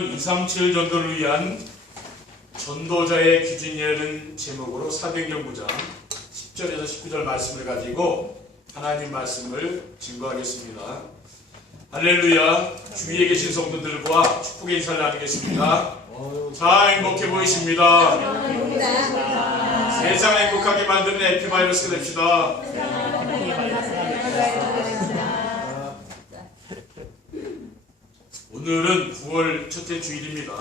237 전도를 위한 전도자의 기준이라는 제목으로 사도행전구장 10절에서 19절 말씀을 가지고 하나님 말씀을 증거하겠습니다. 할렐루야. 주위에 계신 성도들과 축복의 인사를 나누겠습니다. 자, 행복해 보이십니다. 세상 행복하게 만드는 에피바이러스가 됩시다. 오늘은 9월 첫째 주일입니다.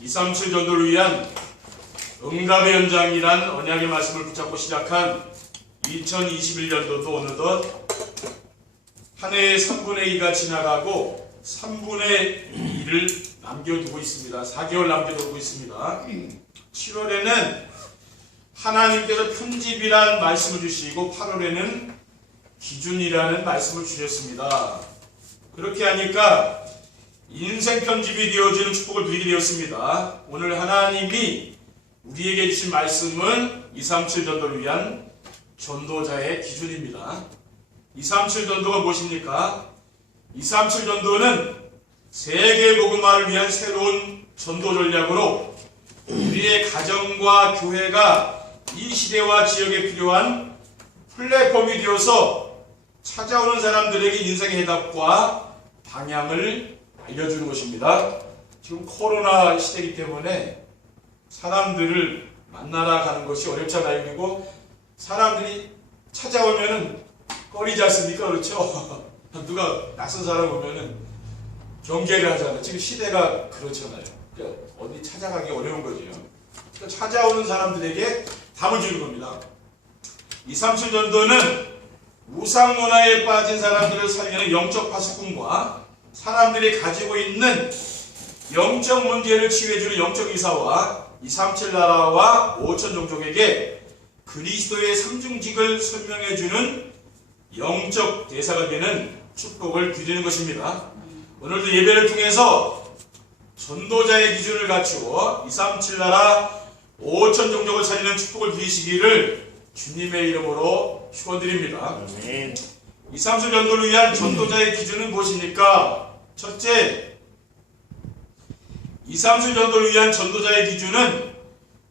237 전도를 위한 응답의 현장이란 언약의 말씀을 붙잡고 시작한 2021년도도 어느덧 한 해의 3분의 2가 지나가고 3분의 2를 남겨두고 있습니다. 4개월 남겨두고 있습니다. 7월에는 하나님께서 편집이란 말씀을 주시고 8월에는 기준이라는 말씀을 주셨습니다. 그렇게 하니까 인생 편집이 되어지는 축복을 누리게 되었습니다. 오늘 하나님이 우리에게 주신 말씀은 237 전도를 위한 전도자의 기준입니다. 237 전도가 무엇입니까? 237 전도는 세계 복음화를 위한 새로운 전도 전략으로 우리의 가정과 교회가 이 시대와 지역에 필요한 플랫폼이 되어서 찾아오는 사람들에게 인생의 해답과 방향을 알려주는 것입니다. 지금 코로나 시대이기 때문에 사람들을 만나러 가는 것이 어렵잖아요. 그리고 사람들이 찾아오면은 꺼리지 않습니까? 그렇죠? 누가 낯선 사람 오면은 경계를 하잖아요. 지금 시대가 그렇잖아요. 그러니까 어디 찾아가기 어려운 거죠. 그러니까 찾아오는 사람들에게 답을 주는 겁니다. 237 전도는 우상 문화에 빠진 사람들을 살리는 영적 파수꾼과 사람들이 가지고 있는 영적 문제를 치유해주는 영적 이사와 237 나라와 5천 종족에게 그리스도의 상중직을 설명해주는 영적 대사가 되는 축복을 드리는 것입니다. 오늘도 예배를 통해서 전도자의 기준을 갖추어 237 나라 5천 종족을 살리는 축복을 드리시기를 주님의 이름으로 축원드립니다. 237 전도를 위한 전도자의 기준은 무엇입니까? 첫째, 237 전도를 위한 전도자의 기준은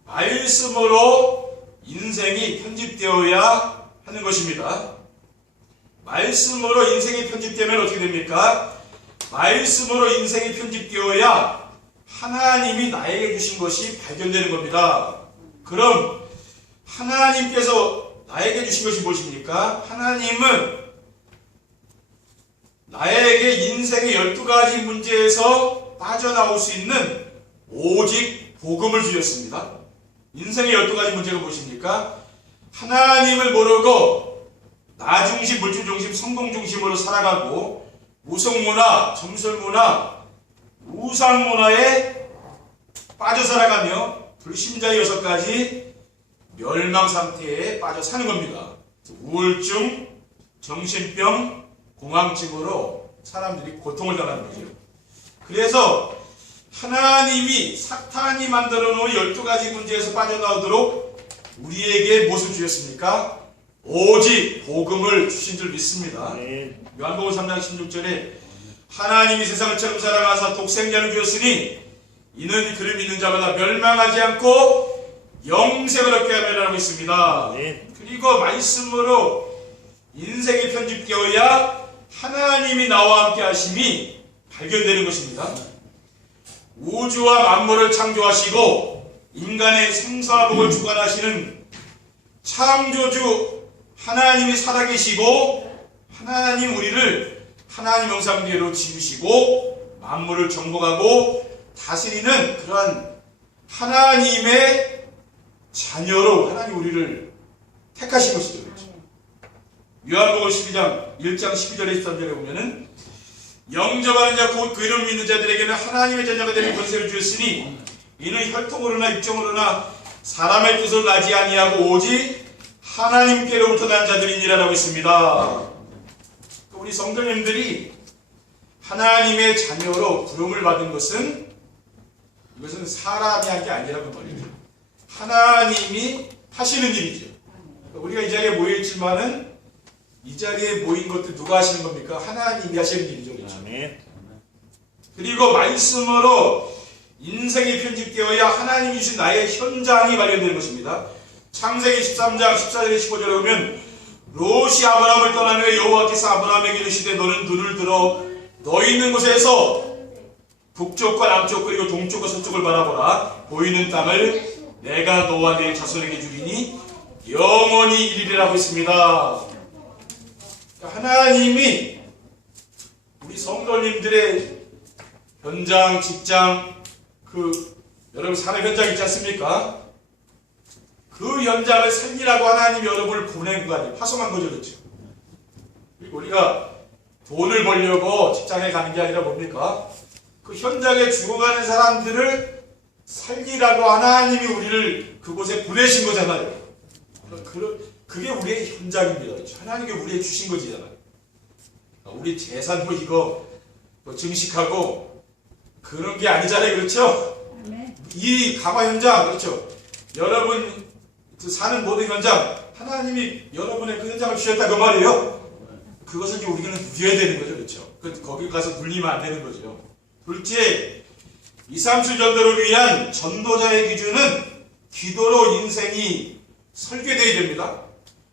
말씀으로 인생이 편집되어야 하는 것입니다. 말씀으로 인생이 편집되면 어떻게 됩니까? 말씀으로 인생이 편집되어야 하나님이 나에게 주신 것이 발견되는 겁니다. 그럼 하나님께서 나에게 주신 것이 무엇입니까? 하나님은 나에게 인생의 12가지 문제에서 빠져나올 수 있는 오직 복음을 주셨습니다. 인생의 12가지 문제가 무엇입니까? 하나님을 모르고 나 중심, 물질 중심, 성공 중심으로 살아가고 무속문화, 점술문화, 우상문화에 빠져 살아가며 불신자의 6가지 멸망 상태에 빠져 사는 겁니다. 우울증, 정신병, 공황증으로 사람들이 고통을 당하는 거죠. 그래서 하나님이 사탄이 만들어 놓은 12가지 문제에서 빠져나오도록 우리에게 무엇을 주셨습니까? 오직 복음을 주신 줄 믿습니다. 요한복음 3장 16절에 하나님이 세상을 처음 사랑하사 독생자를 주었으니 이는 그를 믿는 자마다 멸망하지 않고 영생을 얻게 하리라고 있습니다. 그리고 말씀으로 인생이 편집되어야 하나님이 나와 함께 하심이 발견되는 것입니다. 우주와 만물을 창조하시고 인간의 생사복을 주관하시는 창조주 하나님이 살아계시고 하나님 우리를 하나님 형상대로 지으시고 만물을 정복하고 다스리는 그러한 하나님의 자녀로 하나님 우리를 택하신 것이죠. 그렇죠? 요한복음 12장 1장 12절에 13절에 보면은 영접하는 자 곧 그 이름을 믿는 자들에게는 하나님의 자녀가 되는 권세를 주었으니 이는 혈통으로나 육정으로나 사람의 뜻을 나지 아니하고 오직 하나님께로부터 난 자들이니라라고 있습니다. 우리 성도님들이 하나님의 자녀로 부름을 받은 것은 이것은 사람이 한 게 아니라고 말이죠. 하나님이 하시는 일이죠. 우리가 이 자리에 모여있지만은 이 자리에 모인 것도 누가 하시는 겁니까? 하나님이 하시는 일이죠. 그렇죠? 그리고 말씀으로 인생이 편집되어야 하나님이 주신 나의 현장이 발견되는 것입니다. 창세기 13장 14절에 15절에 보면 롯이 아브라함을 떠난 후에 여호와께서 아브라함에게 이르시되 너는 눈을 들어 너 있는 곳에서 북쪽과 남쪽 그리고 동쪽과 서쪽을 바라보라. 보이는 땅을 내가 너와 내 자손에게 주리니 영원히 이르리라고 했습니다. 하나님이 우리 성도님들의 현장, 직장, 여러분 산업 현장 있지 않습니까? 그 현장을 살리라고 하나님이 여러분을 보낸 거 아니에요. 파송한 거죠, 그렇죠? 그리고 우리가 돈을 벌려고 직장에 가는 게 아니라 뭡니까? 그 현장에 죽어가는 사람들을 살리라고 하나님이 우리를 그곳에 보내신 거잖아요. 그게 우리의 현장입니다. 그렇죠? 하나님이 우리에게 주신 거지잖아요. 우리 재산 이거 증식하고 그런 게 아니잖아요. 그렇죠? 이 강화 현장, 그렇죠? 여러분 사는 모든 현장, 하나님이 여러분의 그 현장을 주셨다 그 말이에요. 그것을 이제 우리는 누려야 되는 거죠. 그렇죠? 거기 가서 눌리면 안 되는 거죠. 둘째, 237 전도를 위한 전도자의 기준은 기도로 인생이 설계되어야 됩니다.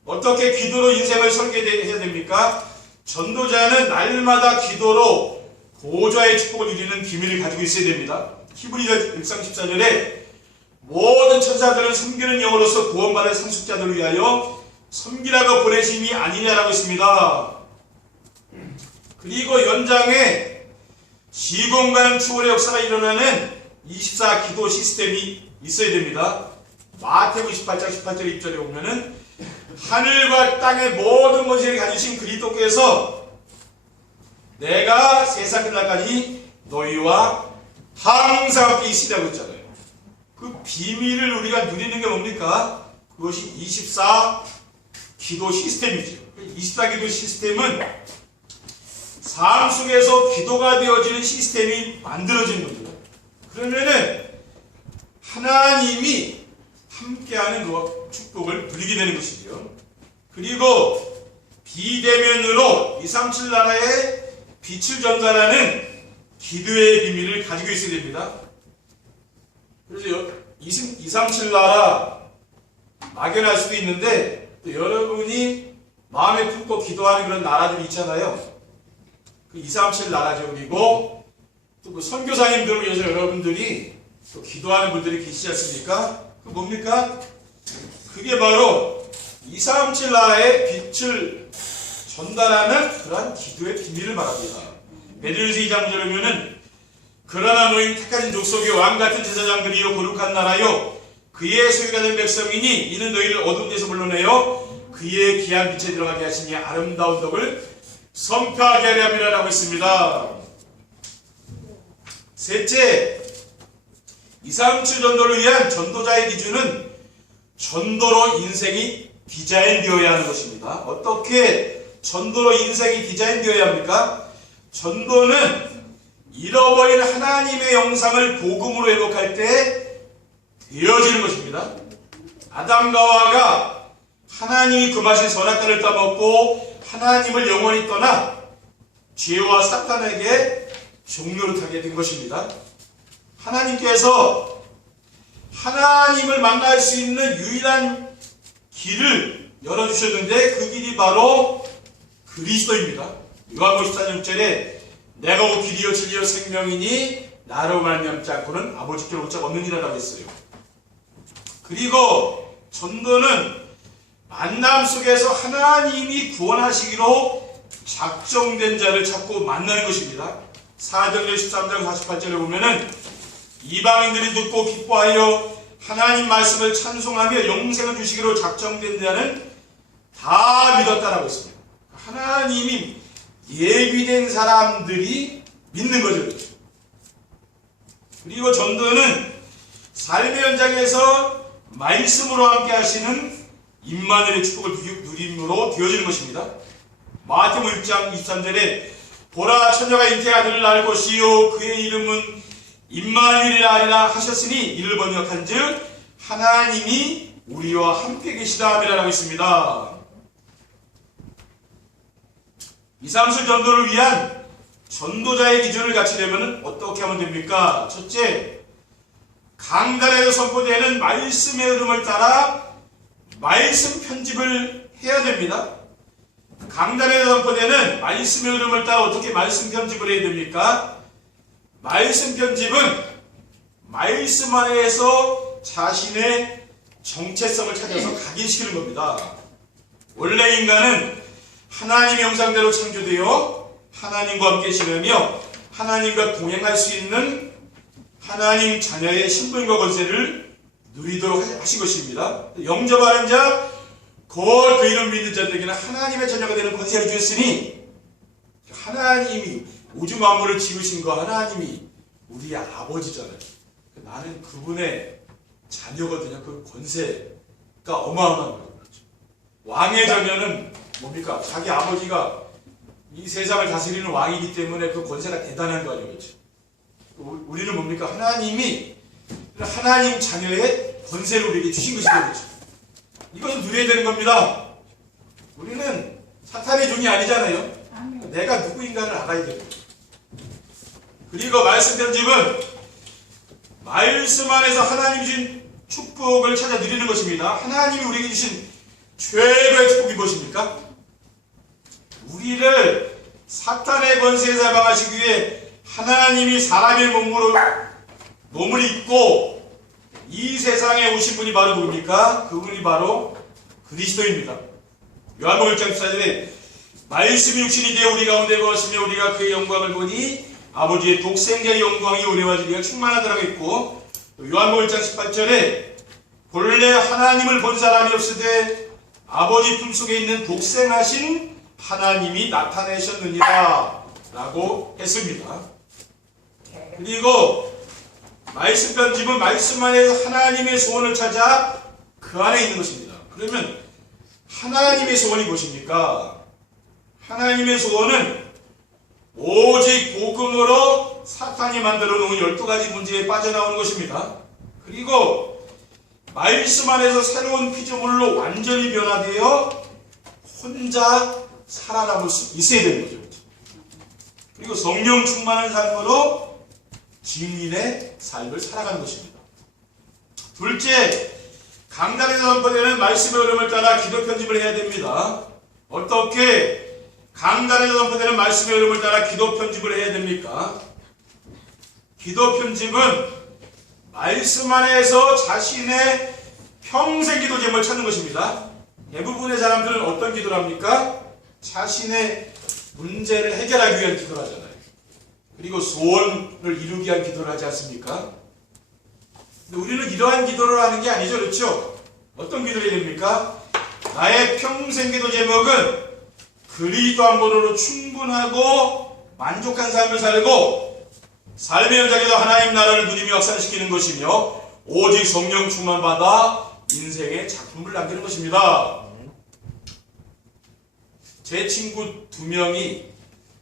어떻게 기도로 인생을 설계해야 됩니까? 전도자는 날마다 기도로 보좌의 축복을 누리는 비밀을 가지고 있어야 됩니다. 히브리서 1장 14절에 모든 천사들은 섬기는 영으로서 구원받을 상속자들을 위하여 섬기라고 보내심이 아니냐라고 했습니다. 그리고 연장에 시공간 추월의 역사가 일어나는 24 기도 시스템이 있어야 됩니다. 마태복음 28장 18절 2절에 보면은 하늘과 땅의 모든 것을 가지신 그리스도께서 내가 세상 끝날까지 너희와 항상 함께 있으리라고 했잖아요. 그 비밀을 우리가 누리는 게 뭡니까? 그것이 24 기도 시스템이죠. 24 기도 시스템은 삶 속에서 기도가 되어지는 시스템이 만들어지는 겁니다. 그러면은 하나님이 함께하는 그 축복을 누리게 되는 것이죠. 그리고 비대면으로 237 나라에 빛을 전달하는 기도의 비밀을 가지고 있어야 됩니다. 그래서 237 나라 막연할 수도 있는데 또 여러분이 마음에 품고 기도하는 그런 나라들이 있잖아요. 그 237 나라죠. 그리고 또 그 선교사님들을 위해서 여러분들이 또 기도하는 분들이 계시지 않습니까? 그 뭡니까? 그게 바로 237 나라의 빛을 전달하는 그러한 기도의 비밀을 말합니다. 베드로전서 2장 9절에 보면은 그러나 너희 택하신 족속의 왕같은 제사장들이요 거룩한 나라요 그의 소유가 된 백성이니 이는 너희를 어두운 데서 불러내어 그의 귀한 빛에 들어가게 하시니 아름다운 덕을 선포하게 하려 함이라고 했습니다. 셋째, 237 전도를 위한 전도자의 기준은 전도로 인생이 디자인되어야 하는 것입니다. 어떻게 전도로 인생이 디자인되어야 합니까? 전도는 잃어버린 하나님의 영상을 복음으로 회복할 때 되어지는 것입니다. 아담과 하와가 하나님이 금하신 선악과를 따먹고 하나님을 영원히 떠나 죄와 사탄에게 종노릇하게 된 것입니다. 하나님께서 하나님을 만날 수 있는 유일한 길을 열어주셨는데 그 길이 바로 그리스도입니다. 요한복음 14장 6절에 내가 곧 길이요 진리요 생명이니 나로 말미암지 않고는 아버지께로 올 자가 없느니라라고 했어요. 그리고 전도는 만남 속에서 하나님이 구원하시기로 작정된 자를 찾고 만나는 것입니다. 사도행전 13장 48절에 보면은 이방인들이 듣고 기뻐하여 하나님 말씀을 찬송하며 영생을 주시기로 작정된 자는 다 믿었다라고 했습니다. 하나님이 예비된 사람들이 믿는 거죠. 그리고 전도는 삶의 현장에서 말씀으로 함께 하시는 임마누엘의 축복을 누림으로 되어지는 것입니다. 마태복음 6장 23절에 보라 처녀가 잉태의 아들을 낳을 것이요 그의 이름은 임마누엘이라 하리라 하셨으니 이를 번역한즉 하나님이 우리와 함께 계시다 함이라고 했습니다. 237 전도를 위한 전도자의 기준을 갖추려면 어떻게 하면 됩니까? 첫째, 강단에서 선포되는 말씀의 흐름을 따라 말씀 편집을 해야 됩니다. 강단에서 선포되는 말씀의 흐름을 따라 어떻게 말씀 편집을 해야 됩니까? 말씀 편집은 말씀 안에서 자신의 정체성을 찾아서 각인시키는 겁니다. 원래 인간은 하나님의 형상대로 창조되어 하나님과 함께 지내며 하나님과 동행할 수 있는 하나님 자녀의 신분과 권세를 누리도록 하신 것입니다. 영접하는 자, 곧 그 이름 믿는 자들에게는 하나님의 자녀가 되는 권세를 주셨으니, 하나님이 우주 만물을 지으신 거 하나님이 우리의 아버지잖아요. 나는 그분의 자녀거든요. 그 권세가 어마어마한 거죠. 왕의 자녀는 뭡니까? 자기 아버지가 이 세상을 다스리는 왕이기 때문에 그 권세가 대단한 거 아니겠죠. 우리는 뭡니까? 하나님이 하나님 자녀의 권세를 우리에게 주신 것이거든요. 이것을 누려야 되는 겁니다. 우리는 사탄의 종이 아니잖아요. 내가 누구인가를 알아야 됩니다. 그리고 말씀 편집은 말씀 안에서 하나님이 주신 축복을 찾아 누리는 것입니다. 하나님이 우리에게 주신 최고의 축복이 무엇입니까? 우리를 사탄의 권세에서 해방하시기 위해 하나님이 사람의 몸을 입고 이 세상에 오신 분이 바로 누굽니까? 그분이 바로 그리스도입니다. 요한복음 1장 14절에 말씀이 육신이 되어 우리 가운데 거하시며 우리가 그의 영광을 보니 아버지의 독생자의 영광이 은혜와 진리가 충만하더라고 했고, 요한복음 1장 18절에 본래 하나님을 본 사람이 없으되 아버지 품속에 있는 독생하신 하나님이 나타내셨느니라 라고 했습니다. 그리고 말씀 편집은 말씀 안에서 하나님의 소원을 찾아 그 안에 있는 것입니다. 그러면 하나님의 소원이 무엇입니까? 하나님의 소원은 오직 복음으로 사탄이 만들어 놓은 12가지 문제에 빠져나오는 것입니다. 그리고 말씀 안에서 새로운 피조물로 완전히 변화되어 혼자 살아남을 수 있어야 되는 거죠. 그리고 성령 충만한 삶으로 증인의 삶을 살아가는 것입니다. 둘째, 강단에서 선포되는 말씀의 흐름을 따라 기도 편집을 해야 됩니다. 어떻게 강단에서 선포되는 말씀의 흐름을 따라 기도 편집을 해야 됩니까? 기도 편집은 말씀 안에서 자신의 평생 기도 제목을 찾는 것입니다. 대부분의 사람들은 어떤 기도를 합니까? 자신의 문제를 해결하기 위한 기도를 하잖아요. 그리고 소원을 이루기 위한 기도를 하지 않습니까? 근데 우리는 이러한 기도를 하는 게 아니죠. 그렇죠? 어떤 기도를 해야 됩니까? 나의 평생 기도 제목은 그리스도 한 분으로 충분하고 만족한 삶을 살고 삶의 현장에서 하나님 나라를 누리며 확산시키는 것이며 오직 성령 충만받아 인생의 작품을 남기는 것입니다. 제 친구 2명이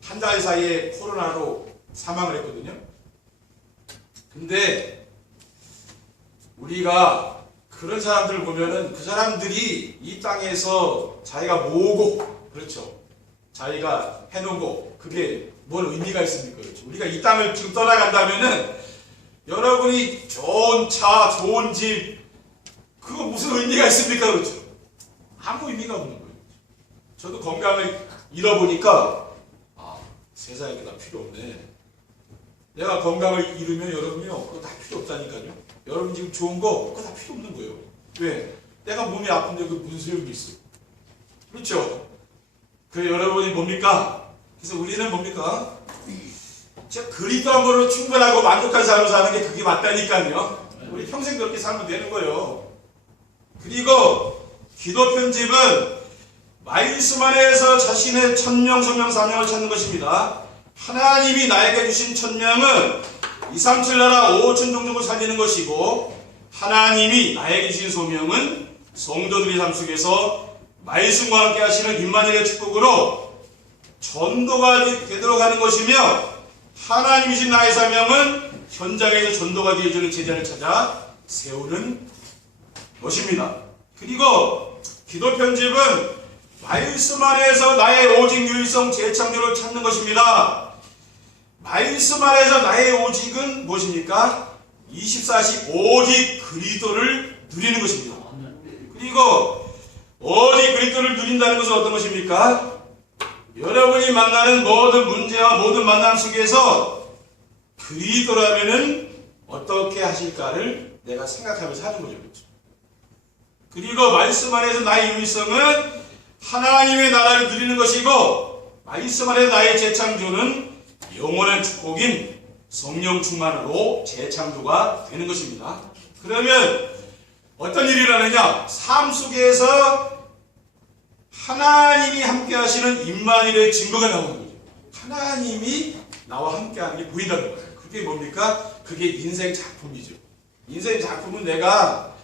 한 달 사이에 코로나로 사망을 했거든요. 근데 우리가 그런 사람들을 보면은 그 사람들이 이 땅에서 자기가 모으고, 그렇죠, 자기가 해놓고 그게 뭔 의미가 있습니까? 그렇죠? 우리가 이 땅을 지금 떠나간다면은 여러분이 좋은 차, 좋은 집, 그거 무슨 의미가 있습니까? 그렇죠? 아무 의미가 없는 거예요. 저도 건강을 잃어보니까 세상에 나 필요 없네. 내가 건강을 잃으면 여러분이요, 그거 다 필요 없다니까요. 여러분 지금 좋은 거 그거 다 필요 없는 거예요. 왜? 내가 몸이 아픈데 그 무슨 소용이 있어? 그렇죠? 그래 여러분이 뭡니까? 그래서 우리는 뭡니까? 진짜 그리스도 한 번으로 충분하고 만족한 삶을 사는 게 그게 맞다니까요. 우리 평생 그렇게 살면 되는 거예요. 그리고 기도 편집은 말씀 안에서 자신의 천명, 소명, 사명을 찾는 것입니다. 하나님이 나에게 주신 천명은 2, 3, 7 나라 5천 종족을 살리는 것이고, 하나님이 나에게 주신 소명은 성도들의 삶 속에서 말씀과 함께 하시는 임마누엘의 축복으로 전도가 되도록 하는 것이며, 하나님이 주신 나의 사명은 현장에서 전도가 되어주는 제자를 찾아 세우는 것입니다. 그리고 기도 편집은 말씀 안에서 나의 오직 유일성 재창조를 찾는 것입니다. 말씀 안에서 나의 오직은 무엇입니까? 24시 오직 그리스도를 누리는 것입니다. 그리고 오직 그리스도를 누린다는 것은 어떤 것입니까? 여러분이 만나는 모든 문제와 모든 만남 속에서 그리스도라면은 어떻게 하실까를 내가 생각하면서 하는 거죠. 그리고 말씀 안에서 나의 유일성은 하나님의 나라를 누리는 것이고, 말씀 안에서 나의 재창조는 영원한 축복인 성령 충만으로 재창조가 되는 것입니다. 그러면 어떤 일이 일어나느냐? 삶 속에서 하나님이 함께 하시는 임마누엘의 증거가 나오는 거죠. 하나님이 나와 함께 하는 게 보인다는 거예요. 그게 뭡니까? 그게 인생 작품이죠. 인생 작품은 내가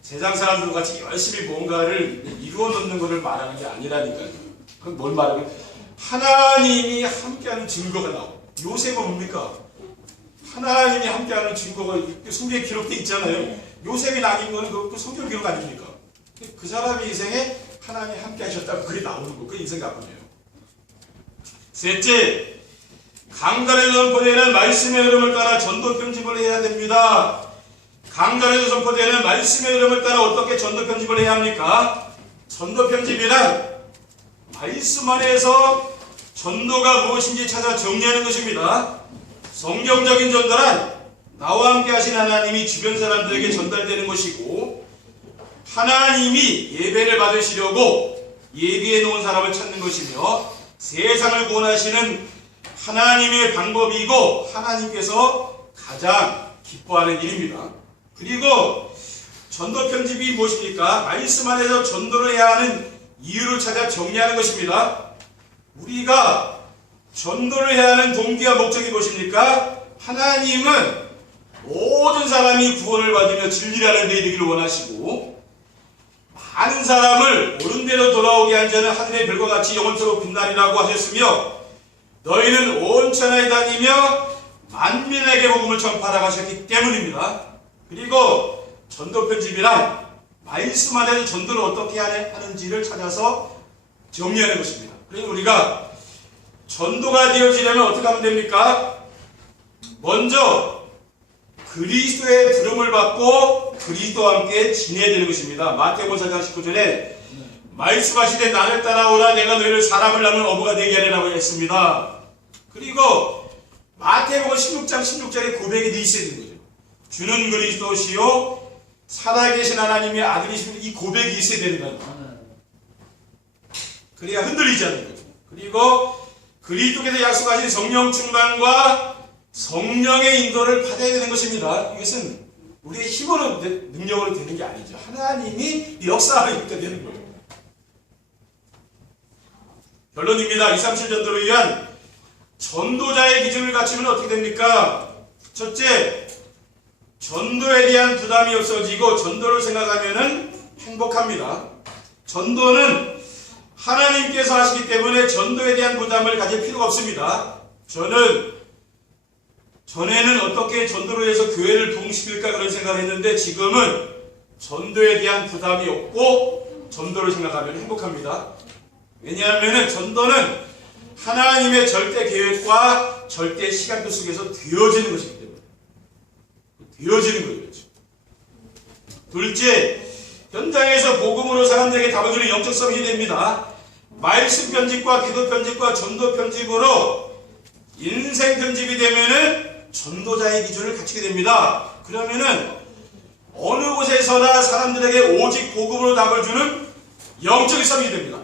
세상 사람들과 같이 열심히 뭔가를 이루어 놓는 것을 말하는 게 아니라니까요. 그럼 뭘 말하는 거예요? 하나님이 함께하는 증거가 나오고. 요셉은 뭡니까? 하나님이 함께하는 증거가 성경에 기록되어 있잖아요. 요셉이 남긴 거는 그 성경 기록 아닙니까? 그 사람의 인생에 하나님이 함께 하셨다고 그게 나오는 거. 그 인생 작품이에요. 셋째, 강단에서 선포되는 말씀의 흐름을 따라 전도 편집을 해야 됩니다. 강단에서 선포되는 말씀의 흐름을 따라 어떻게 전도 편집을 해야 합니까? 전도 편집이란 말씀 안에서 전도가 무엇인지 찾아 정리하는 것입니다. 성경적인 전도란 나와 함께 하신 하나님이 주변 사람들에게 전달되는 것이고, 하나님이 예배를 받으시려고 예비해 놓은 사람을 찾는 것이며, 세상을 구원하시는 하나님의 방법이고 하나님께서 가장 기뻐하는 일입니다. 그리고 전도 편집이 무엇입니까? 말씀 안에서 전도를 해야 하는 이유를 찾아 정리하는 것입니다. 우리가 전도를 해야 하는 동기와 목적이 무엇입니까? 하나님은 모든 사람이 구원을 받으며 진리라는 데 이르기를 원하시고, 많은 사람을 옳은 대로 돌아오게 한 자는 하늘의 별과 같이 영원토록 빛나리라고 하셨으며, 너희는 온 천하에 다니며 만민에게 복음을 전파하라 하셨기 때문입니다. 그리고 전도 편집이란 말씀 안에서 전도를 어떻게 하는지를 찾아서 정리하는 것입니다. 그래서 우리가 전도가 되어지려면 어떻게 하면 됩니까? 먼저 그리스도의 부름을 받고 그리스도와 함께 지내야 되는 것입니다. 마태복음 4장 19절에 말씀하시되 나를 따라오라 내가 너희를 사람을 낳는 어부가 되게 하리라고 했습니다. 그리고 마태복음 16장 16절에 고백이 되어 있어야 되는 거죠. 주는 그리스도시요 살아계신 하나님의 아들이시면 이 고백이 있어야 된다는 거예요. 그래야 흔들리지 않는 거죠. 그리고 그리스도께서 약속하신 성령 충만과 성령의 인도를 받아야 되는 것입니다. 이것은 우리의 힘으로 능력으로 되는 게 아니죠. 하나님이 역사하니까 되는 거예요. 결론입니다. 237 전도를 위한 전도자의 기준을 갖추면 어떻게 됩니까? 첫째, 전도에 대한 부담이 없어지고 전도를 생각하면 행복합니다. 전도는 하나님께서 하시기 때문에 전도에 대한 부담을 가질 필요가 없습니다. 전에는 어떻게 전도를 해서 교회를 부흥시킬까 그런 생각을 했는데, 지금은 전도에 대한 부담이 없고 전도를 생각하면 행복합니다. 왜냐하면 전도는 하나님의 절대 계획과 절대 시간표 속에서 되어지는 것이기 때문에. 되어지는 거죠. 둘째, 현장에서 복음으로 사람들에게 다뤄주는 영적 서밋이 됩니다. 말씀 편집과 기도 편집과 전도 편집으로 인생 편집이 되면은 전도자의 기준을 갖추게 됩니다. 그러면은 어느 곳에서나 사람들에게 오직 복음으로 답을 주는 영적인 서밋이 됩니다.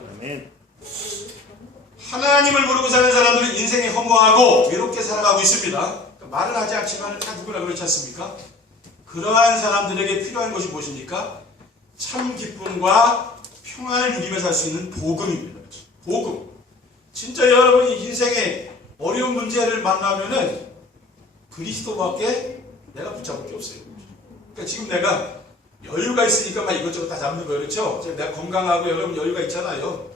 하나님을 모르고 사는 사람들은 인생이 허무하고 외롭게 살아가고 있습니다. 그러니까 말을 하지 않지만 다 누구나 그렇지 않습니까? 그러한 사람들에게 필요한 것이 무엇입니까? 참 기쁨과 평안을 누리며 살 수 있는 복음입니다. 복음. 진짜 여러분이 인생에 어려운 문제를 만나면은 그리스도밖에 내가 붙잡을 게 없어요. 그러니까 지금 내가 여유가 있으니까 막 이것저것 다 잡는 거예요. 그렇죠? 내가 건강하고 여러분 여유가 있잖아요.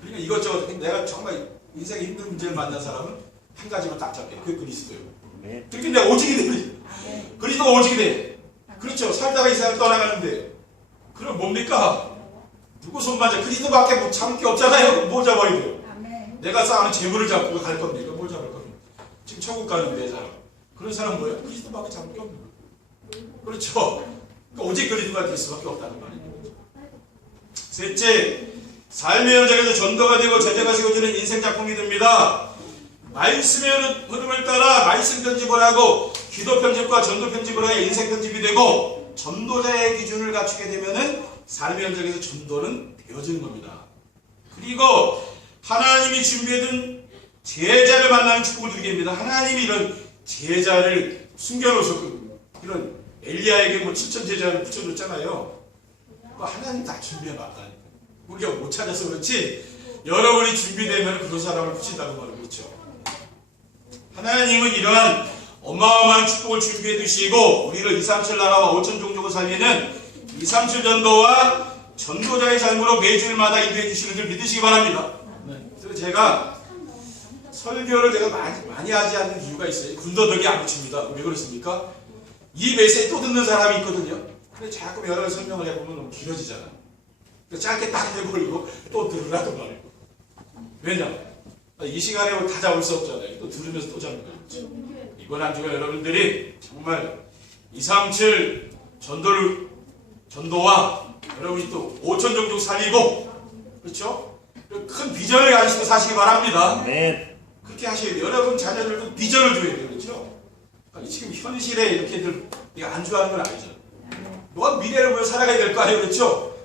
그러니까 이것저것 내가 정말 인생에 힘든 문제를 만난 사람은 한 가지만 딱 잡게. 그게 그리스도예요. 그렇게 내가 오직이 되면 그리스도가 오직이 돼. 그렇죠. 살다가 이 세상을 떠나가는데 그럼 뭡니까? 누구 손 맞아? 그리스도밖에 못 잡을 게 없잖아요. 뭘 잡아야 돼요? 내가 쌓아놓은 재물을 잡고 갈 겁니까? 뭘 잡을 겁니까? 지금 천국 가는데 사람. 그런 사람 뭐예요? 그리스도밖에 잡을 게 없는 거예요. 그렇죠? 그러니까 오직 그리스도가 될 수밖에 없다는 말이에요. 셋째, 삶의 현장에서 전도가 되고 제자가 세워지는 인생 작품이 됩니다. 말씀의 흐름을 따라 말씀 편집을 하고 기도 편집과 전도 편집을 하여 인생 편집이 되고 전도자의 기준을 갖추게 되면은 삶의 현장에서 전도는 되어지는 겁니다. 그리고 하나님이 준비해둔 제자를 만나는 축복을 누리게 됩니다. 하나님이 이런 제자를 숨겨놓으셨고 이런 엘리야에게 뭐 7천 제자를 붙여줬잖아요. 하나님 다 준비해놨다니까. 우리가 못 찾아서 그렇지 여러분이 준비되면 그런 사람을 붙인다고 말하고 있죠. 하나님은 이러한 어마어마한 축복을 준비해 두시고 우리를 237 나라와 5천 종족을 살리는 237 전도와 전도자의 삶으로 매주일마다 인도해 주시는 줄 믿으시기 바랍니다. 그래서 제가 설교를 제가 많이 하지 않는 이유가 있어요. 군더더기 안 붙입니다. 왜 그렇습니까? 이 메시지 또 듣는 사람이 있거든요. 근데 자꾸 여러 가지 설명을 해보면 너무 길어지잖아. 짧게 딱 해버리고 또 들으라고 말해요. 왜냐? 이 시간에 다 잡을 수 없잖아요. 또 들으면서 또 잡는 거죠. 이번 한 주가 여러분들이 정말 237 전도와 여러분이 또 5천 종족 살리고 그렇죠? 큰 비전을 가지시고 사시기 바랍니다. 네. 그렇게 하셔야 돼요. 여러분 자녀들도 비전을 줘야 돼요. 그렇죠? 그러니까 지금 현실에 이렇게들 네가 안주하는 건 아니죠. 너가 미래를 보여 살아가야 될 거 아니에요. 그렇죠?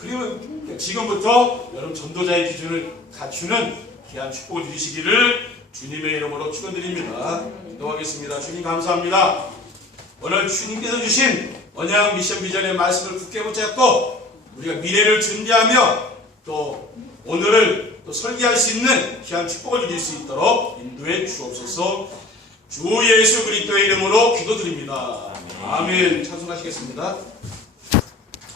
그리고 지금부터 여러분 전도자의 기준을 갖추는 귀한 축복을 누리시기를 주님의 이름으로 축원드립니다. 기도하겠습니다. 주님 감사합니다. 오늘 주님께서 주신 언약 미션 비전의 말씀을 굳게 붙잡고 우리가 미래를 준비하며 또 오늘을 또 설계할 수 있는 귀한 축복을 누릴 수 있도록 인도해 주옵소서. 주 예수 그리스도의 이름으로 기도드립니다. 아멘. 찬송하시겠습니다.